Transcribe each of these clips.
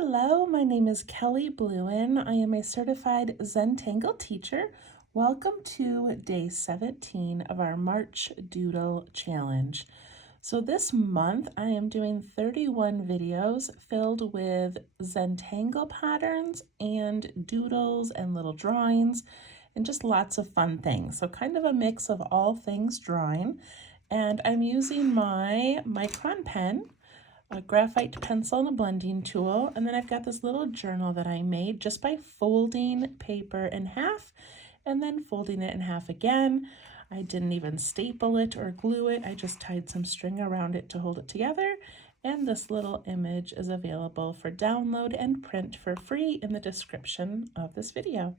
Hello, my name is Kelly Bluen. I am a certified Zentangle teacher. Welcome to day 17 of our March Doodle Challenge. So this month I am doing 31 videos filled with Zentangle patterns and doodles and little drawings and just lots of fun things. So kind of a mix of all things drawing. And I'm using my Micron pen, a graphite pencil and a blending tool, and then I've got this little journal that I made just by folding paper in half and then folding it in half again. I didn't even staple it or glue it. I just tied some string around it to hold it together, and this little image is available for download and print for free in the description of this video.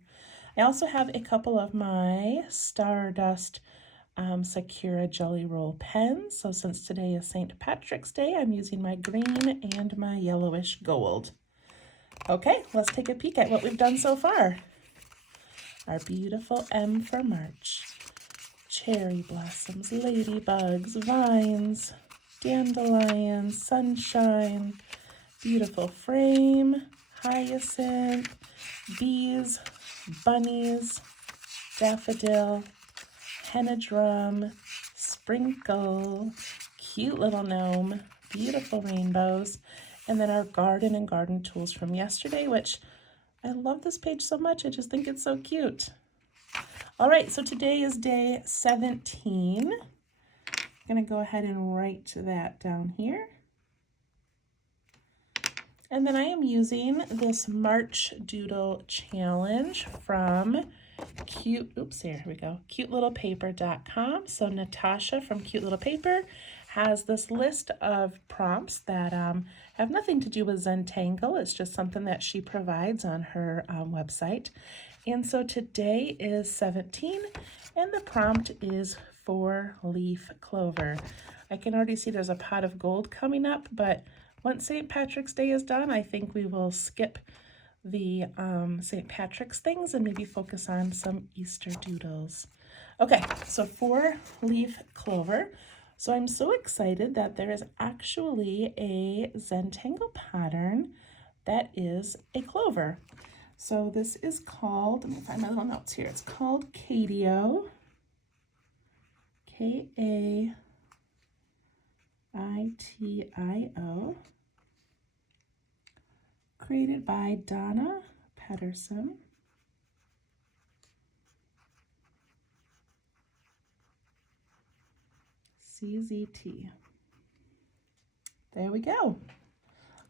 I also have a couple of my Stardust Sakura Jelly Roll pens. So since today is St. Patrick's Day, I'm using my green and my yellowish gold. Okay, let's take a peek at what we've done so far. Our beautiful M for March. Cherry blossoms, ladybugs, vines, dandelions, sunshine, beautiful frame, hyacinth, bees, bunnies, daffodil, henna drum, sprinkle, cute little gnome, beautiful rainbows, and then our garden and garden tools from yesterday, which I love this page so much. I just think it's so cute. All right, so today is day 17. I'm gonna go ahead and write that down here. And then I am using this March Doodle Challenge from cutelittlepaper.com. So Natasha from Cute Little Paper has this list of prompts that have nothing to do with Zentangle. It's just something that she provides on her website. And so today is 17, and the prompt is 4-leaf clover. I can already see there's a pot of gold coming up, but once St. Patrick's Day is done, I think we will skip the St. Patrick's things and maybe focus on some Easter doodles. Okay, so 4-leaf clover. So I'm so excited that there is actually a Zentangle pattern that is a clover. So this is called, let me find my little notes here. It's called Kaitio, Kaitio, created by Donna Pedersen. CZT. There we go.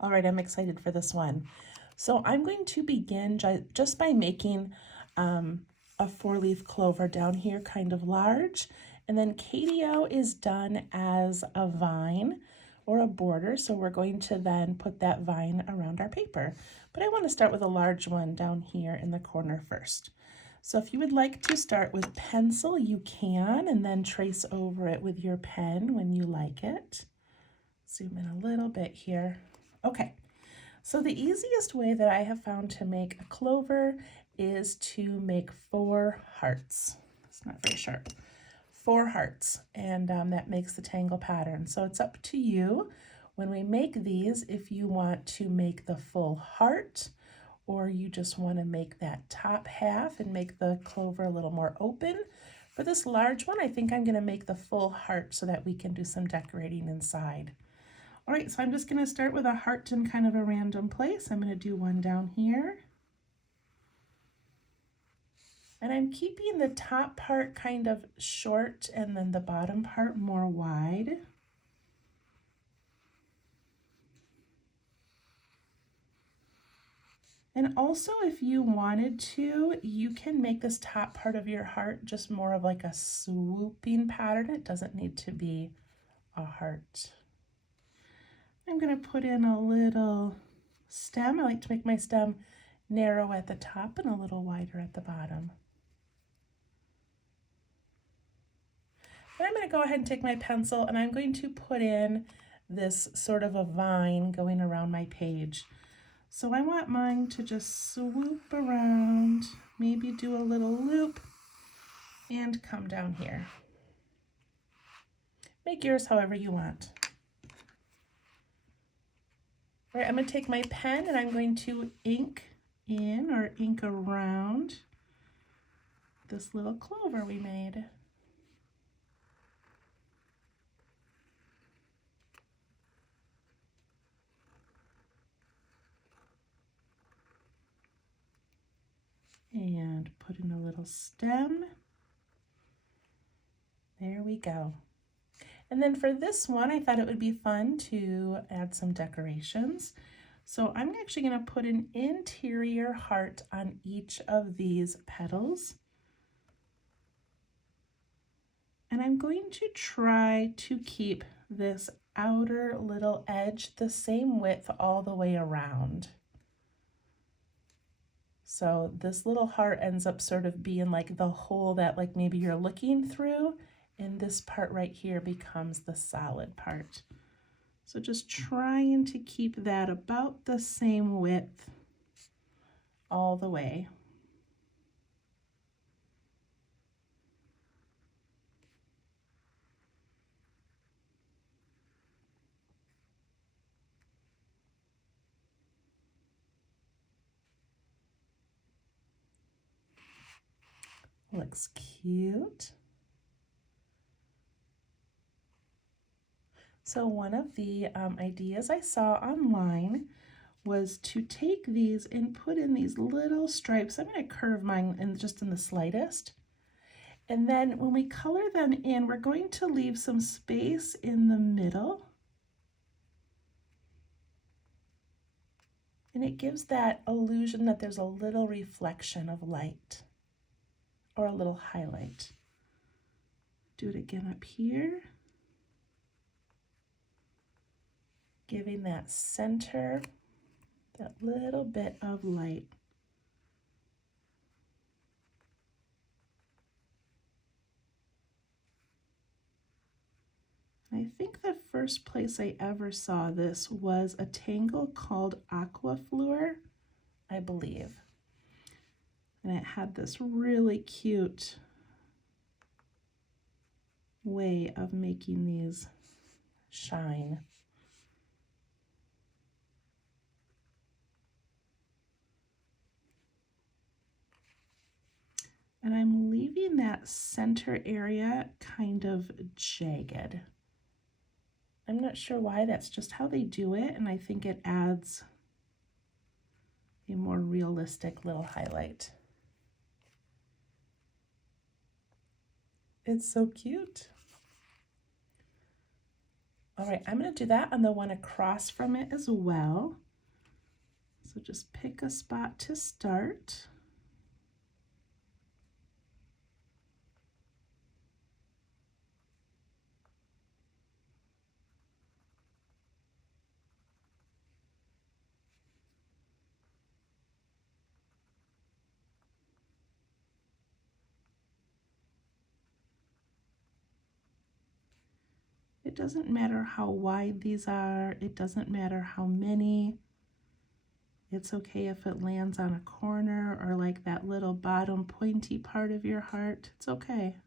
All right, I'm excited for this one. So I'm going to begin just by making a 4-leaf clover down here kind of large, and then Kaitio is done as a vine or a border, so we're going to then put that vine around our paper. But I want to start with a large one down here in the corner first. So if you would like to start with pencil, you can, and then trace over it with your pen when you like it. Zoom in a little bit here. Okay. So the easiest way that I have found to make a clover is to make 4 hearts. It's not very sharp. 4 hearts, and that makes the tangle pattern. So it's up to you when we make these if you want to make the full heart, or you just want to make that top half and make the clover a little more open. For this large one, I think I'm going to make the full heart so that we can do some decorating inside. All right, so I'm just going to start with a heart in kind of a random place. I'm going to do one down here. And I'm keeping the top part kind of short and then the bottom part more wide. And also, if you wanted to, you can make this top part of your heart just more of like a swooping pattern. It doesn't need to be a heart. I'm going to put in a little stem. I like to make my stem narrow at the top and a little wider at the bottom. Then I'm going to go ahead and take my pencil and I'm going to put in this sort of a vine going around my page. So I want mine to just swoop around, maybe do a little loop, and come down here. Make yours however you want. All right, I'm going to take my pen and I'm going to ink in or ink around this little clover we made. And put in a little stem. There we go. And then for this one, I thought it would be fun to add some decorations. So I'm actually going to put an interior heart on each of these petals. And I'm going to try to keep this outer little edge the same width all the way around. So this little heart ends up sort of being like the hole that like maybe you're looking through, and this part right here becomes the solid part. So just trying to keep that about the same width all the way. Looks cute. So one of the ideas I saw online was to take these and put in these little stripes. I'm going to curve mine just in the slightest. And then when we color them in, we're going to leave some space in the middle. And it gives that illusion that there's a little reflection of light or a little highlight. Do it again up here. Giving that center that little bit of light. I think the first place I ever saw this was a tangle called Aquafleur, I believe. And it had this really cute way of making these shine. And I'm leaving that center area kind of jagged. I'm not sure why, that's just how they do it, and I think it adds a more realistic little highlight. It's so cute. All right, I'm going to do that on the one across from it as well. So just pick a spot to start. It doesn't matter how wide these are. It doesn't matter how many. It's okay if it lands on a corner or like that little bottom pointy part of your heart. It's okay.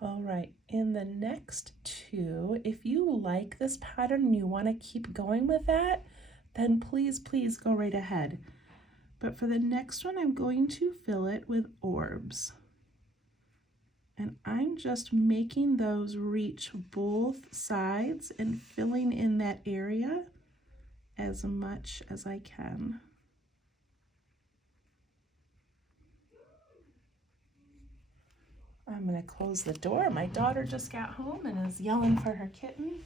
All right, in the next two, if you like this pattern and you want to keep going with that, then please go right ahead. But for the next one, I'm going to fill it with orbs. And I'm just making those reach both sides and filling in that area as much as I can. I'm going to close the door. My daughter just got home and is yelling for her kitten.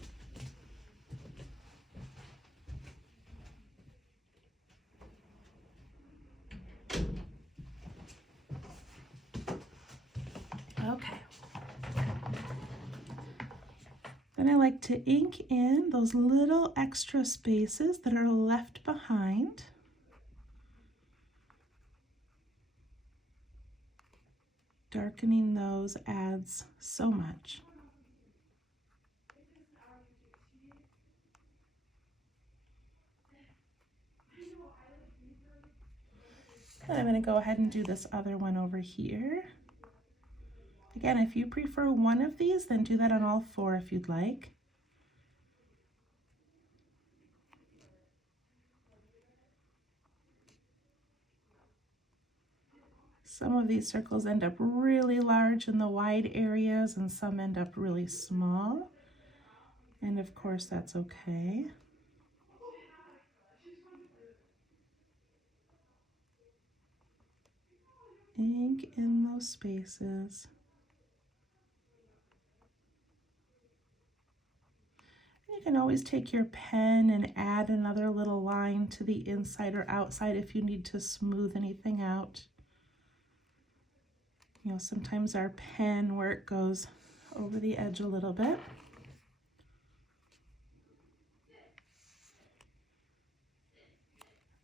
Okay. Then I like to ink in those little extra spaces that are left behind. Darkening those adds so much. And I'm going to go ahead and do this other one over here. Again, if you prefer one of these, then do that on all four if you'd like. Some of these circles end up really large in the wide areas and some end up really small. And of course, that's okay. Ink in those spaces. You can always take your pen and add another little line to the inside or outside if you need to smooth anything out. You know, sometimes our pen work goes over the edge a little bit.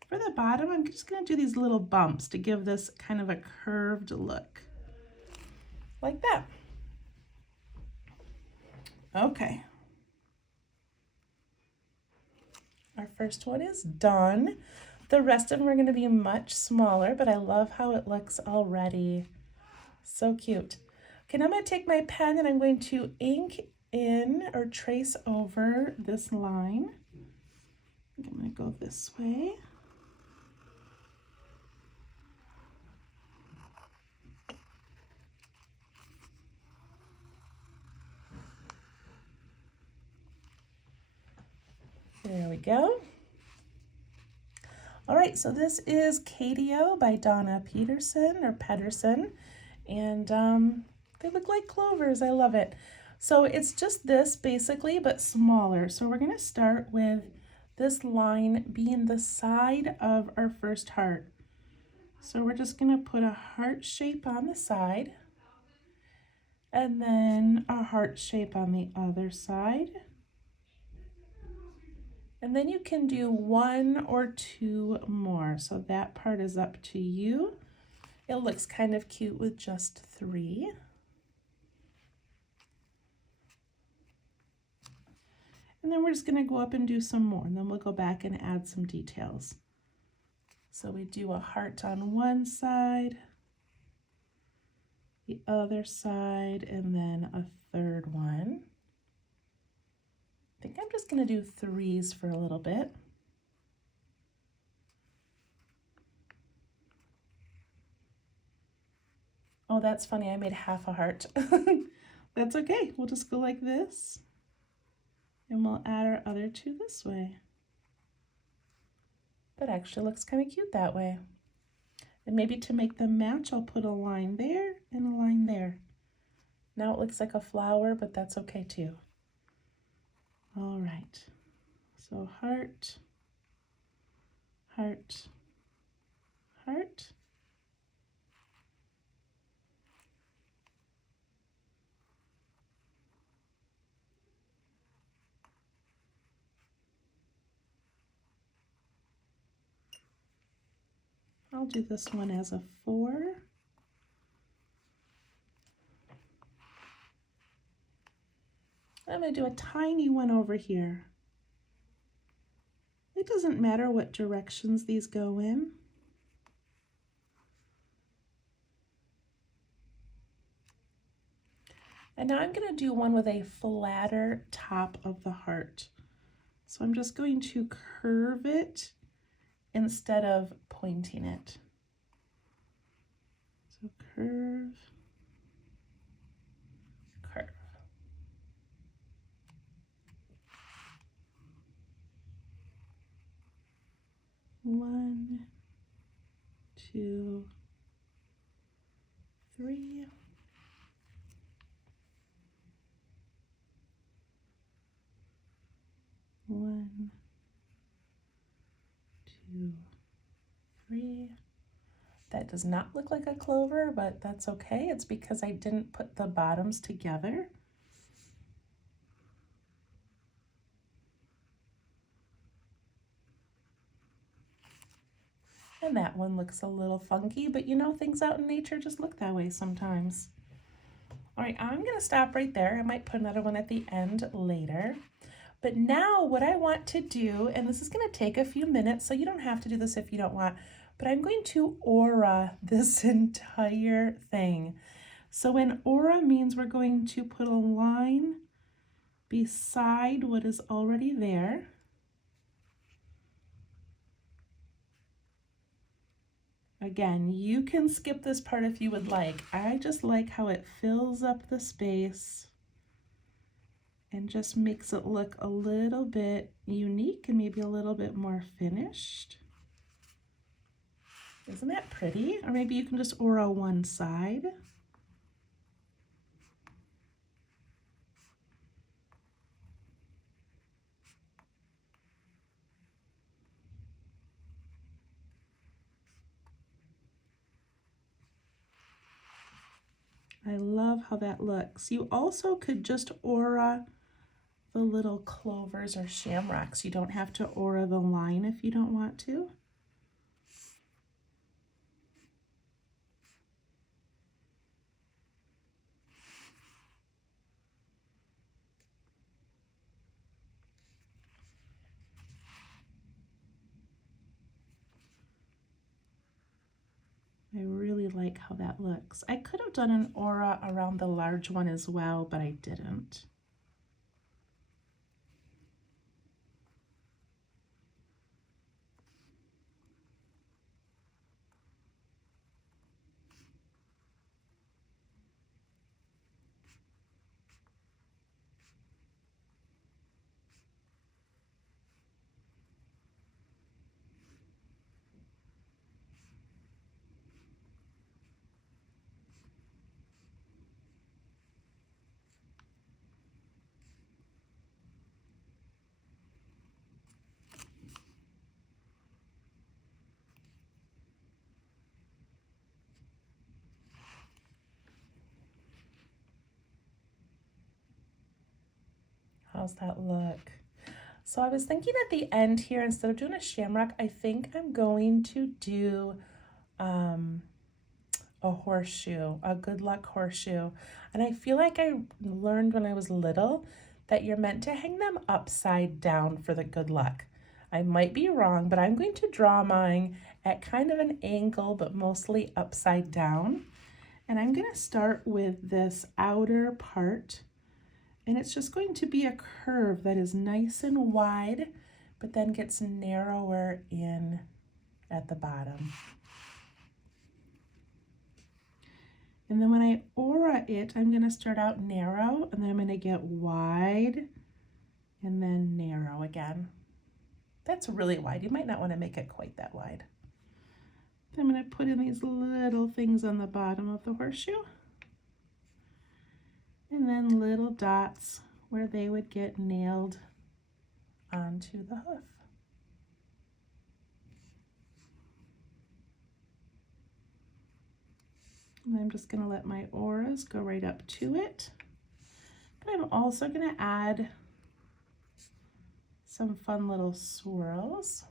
For the bottom, I'm just going to do these little bumps to give this kind of a curved look, like that. Okay. Our first one is done. The rest of them are going to be much smaller, but I love how it looks already. So cute. Okay, now I'm going to take my pen and I'm going to ink in or trace over this line. I'm going to go this way. There we go. All right, so this is Cadio by Donna Pedersen, and they look like clovers. I love it. So it's just this basically, but smaller. So we're going to start with this line being the side of our first heart. So we're just going to put a heart shape on the side, and then a heart shape on the other side. And then you can do one or two more. So that part is up to you. It looks kind of cute with just 3. And then we're just going to go up and do some more. And then we'll go back and add some details. So we do a heart on one side, the other side, and then a third one. I think I'm just going to do 3s for a little bit. Oh, that's funny. I made half a heart. That's okay. We'll just go like this. And we'll add our other 2 this way. That actually looks kind of cute that way. And maybe to make them match, I'll put a line there and a line there. Now it looks like a flower, but that's okay too. All right, so heart, heart, heart. I'll do this one as a 4. I'm going to do a tiny one over here. It doesn't matter what directions these go in. And now I'm going to do one with a flatter top of the heart. So I'm just going to curve it instead of pointing it. So curve, curve. One, 2, 3. One, 2, 3. That does not look like a clover, but that's okay. It's because I didn't put the bottoms together. And that one looks a little funky, but you know, things out in nature just look that way sometimes. All right, I'm gonna stop right there. I might put another one at the end later. But now what I want to do, and this is gonna take a few minutes, so you don't have to do this if you don't want, but I'm going to aura this entire thing. So an aura means we're going to put a line beside what is already there. Again, you can skip this part if you would like. I just like how it fills up the space and just makes it look a little bit unique and maybe a little bit more finished. Isn't that pretty? Or maybe you can just aura one side. I love how that looks. You also could just aura the little clovers or shamrocks. You don't have to aura the line if you don't want to. I really like how that looks. I could have done an aura around the large one as well, but I didn't. How's that look? So I was thinking at the end here, instead of doing a shamrock, I think I'm going to do a horseshoe, a good luck horseshoe. And I feel like I learned when I was little that you're meant to hang them upside down for the good luck. I might be wrong, but I'm going to draw mine at kind of an angle, but mostly upside down. And I'm going to start with this outer part. And it's just going to be a curve that is nice and wide, but then gets narrower in at the bottom. And then when I aura it, I'm going to start out narrow, and then I'm going to get wide, and then narrow again. That's really wide. You might not want to make it quite that wide. Then I'm going to put in these little things on the bottom of the horseshoe. And then little dots where they would get nailed onto the hoof. And I'm just going to let my auras go right up to it. But I'm also going to add some fun little swirls.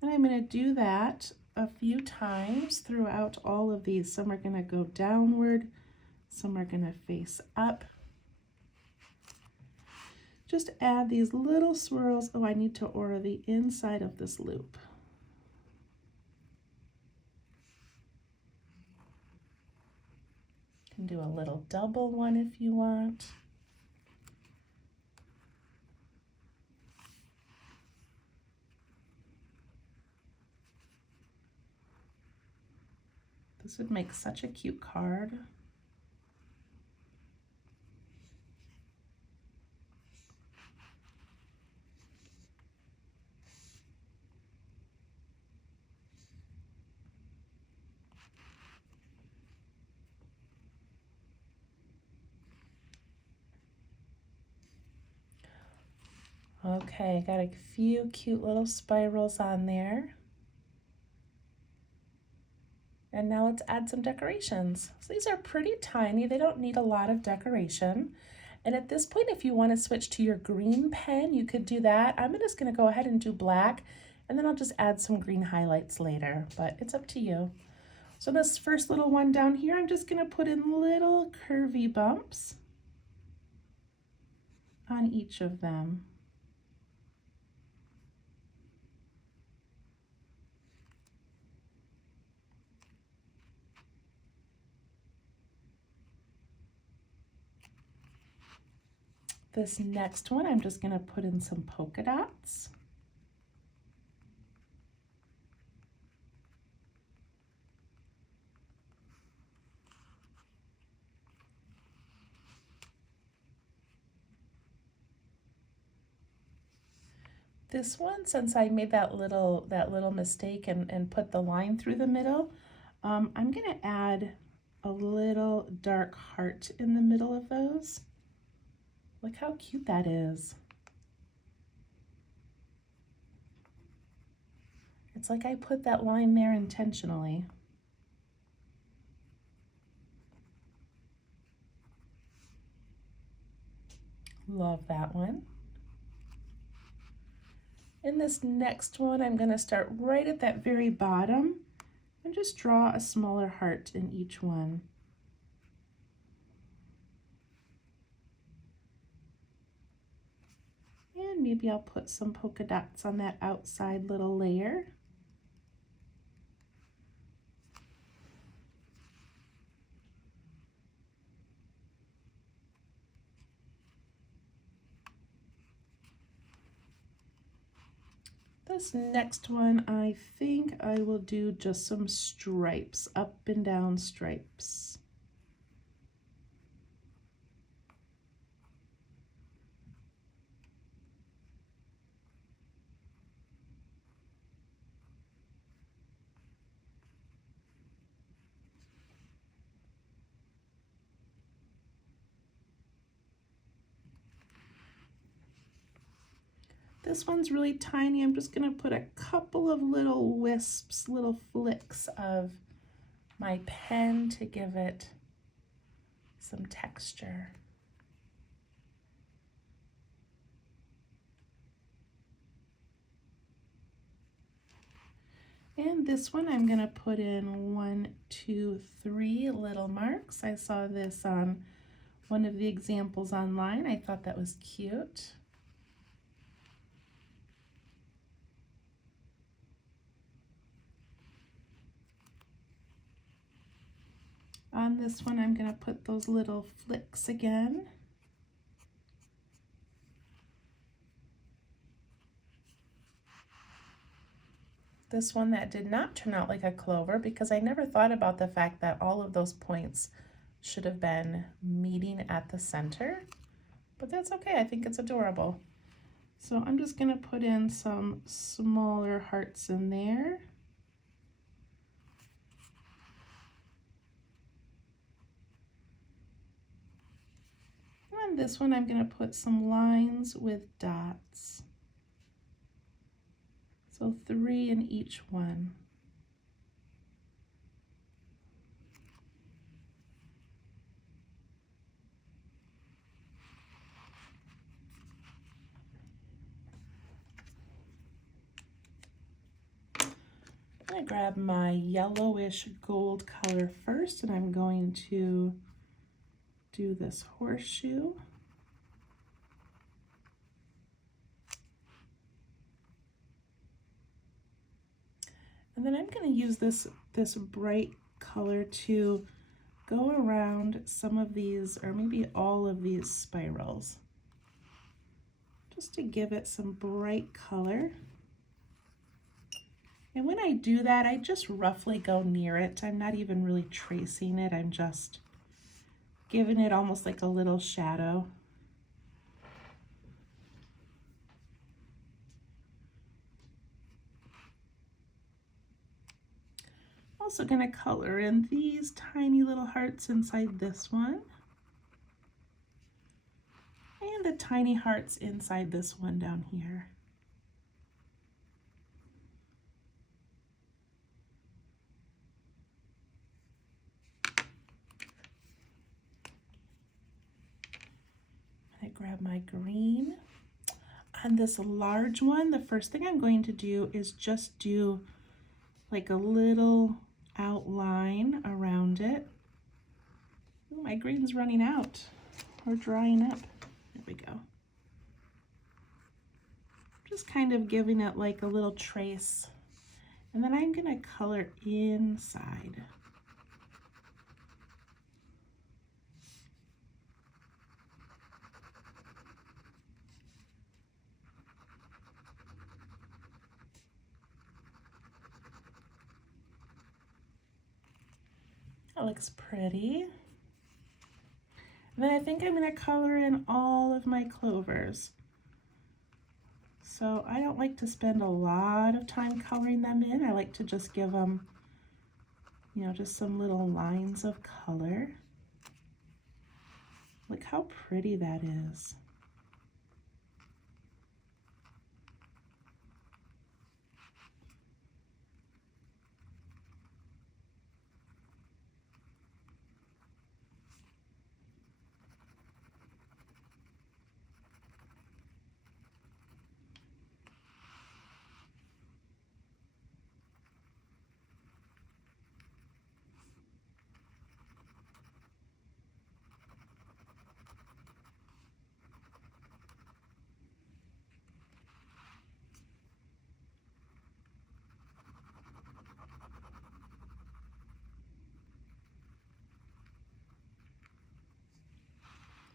And I'm going to do that a few times throughout all of these. Some are going to go downward, some are going to face up. Just add these little swirls. Oh, I need to aura the inside of this loop. You can do a little double one if you want. This would make such a cute card. Okay, got a few cute little spirals on there. And now let's add some decorations. So these are pretty tiny. They don't need a lot of decoration. And at this point, if you want to switch to your green pen, you could do that. I'm just going to go ahead and do black, and then I'll just add some green highlights later, but it's up to you. So this first little one down here, I'm just going to put in little curvy bumps on each of them. This next one, I'm just going to put in some polka dots. This one, since I made that little mistake and put the line through the middle, I'm going to add a little dark heart in the middle of those. Look how cute that is. It's like I put that line there intentionally. Love that one. In this next one, I'm going to start right at that very bottom and just draw a smaller heart in each one. And maybe I'll put some polka dots on that outside little layer. This next one, I think I will do just some stripes, up and down stripes. This one's really tiny. I'm just going to put a couple of little wisps, little flicks of my pen to give it some texture. And this one I'm going to put in 1, 2, 3 little marks. I saw this on one of the examples online. I thought that was cute. On this one, I'm going to put those little flicks again. This one that did not turn out like a clover because I never thought about the fact that all of those points should have been meeting at the center, but that's okay. I think it's adorable. So I'm just going to put in some smaller hearts in there. On this one, I'm going to put some lines with dots. So 3 in each one. I'm going to grab my yellowish gold color first, and I'm going to do this horseshoe. And then I'm going to use this bright color to go around some of these, or maybe all of these spirals, just to give it some bright color. And when I do that, I just roughly go near it. I'm not even really tracing it. I'm just giving it almost like a little shadow. Also going to color in these tiny little hearts inside this one, and the tiny hearts inside this one down here. I grab my green. On this large one, the first thing I'm going to do is just do like a little outline around it. Ooh, my green's running out or drying up. There we go. Just kind of giving it like a little trace. And then I'm going to color inside. That looks pretty. And then I think I'm going to color in all of my clovers. So I don't like to spend a lot of time coloring them in. I like to just give them, you know, just some little lines of color. Look how pretty that is.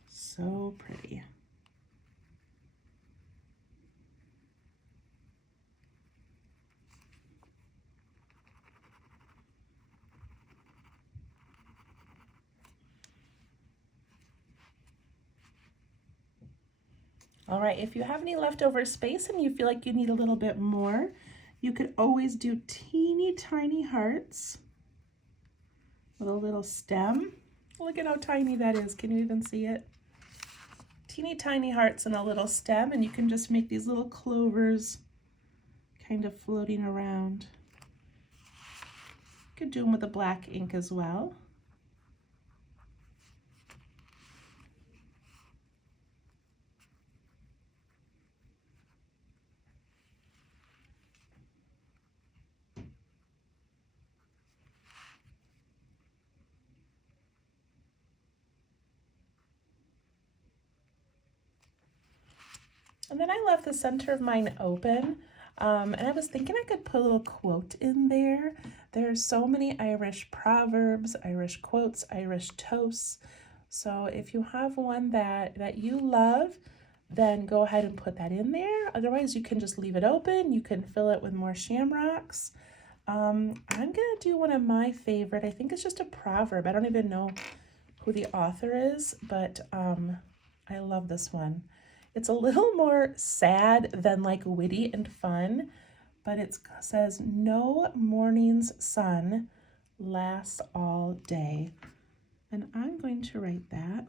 So pretty. All right, if you have any leftover space and you feel like you need a little bit more, you could always do teeny tiny hearts with a little stem. Look at how tiny that is. Can you even see it? Teeny tiny hearts and a little stem, and you can just make these little clovers kind of floating around. You could do them with a black ink as well. And then I left the center of mine open, and I was thinking I could put a little quote in there. There's so many Irish proverbs, Irish quotes, Irish toasts. So if you have one that you love, then go ahead and put that in there. Otherwise, you can just leave it open. You can fill it with more shamrocks. I'm gonna do one of my favorite. I think it's just a proverb. I don't even know who the author is, but I love this one. It's a little more sad than like witty and fun, but it says, "No morning's sun lasts all day." And I'm going to write that.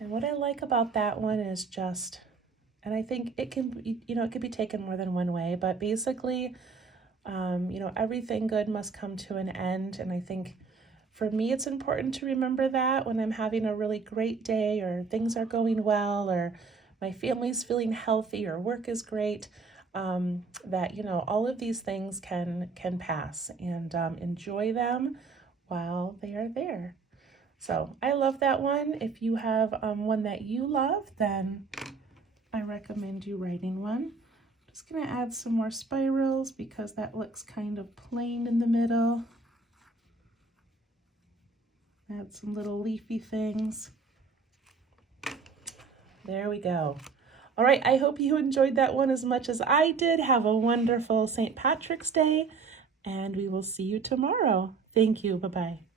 And what I like about that one is just, and I think it can, you know, it could be taken more than one way, but basically, you know, everything good must come to an end. And I think for me, it's important to remember that when I'm having a really great day or things are going well or my family's feeling healthy or work is great, that, you know, all of these things can pass, and enjoy them while they are there. So I love that one. If you have one that you love, then I recommend you writing one. I'm just gonna add some more spirals because that looks kind of plain in the middle. Add some little leafy things. There we go. All right, I hope you enjoyed that one as much as I did. Have a wonderful St. Patrick's Day, and we will see you tomorrow. Thank you. Bye-bye.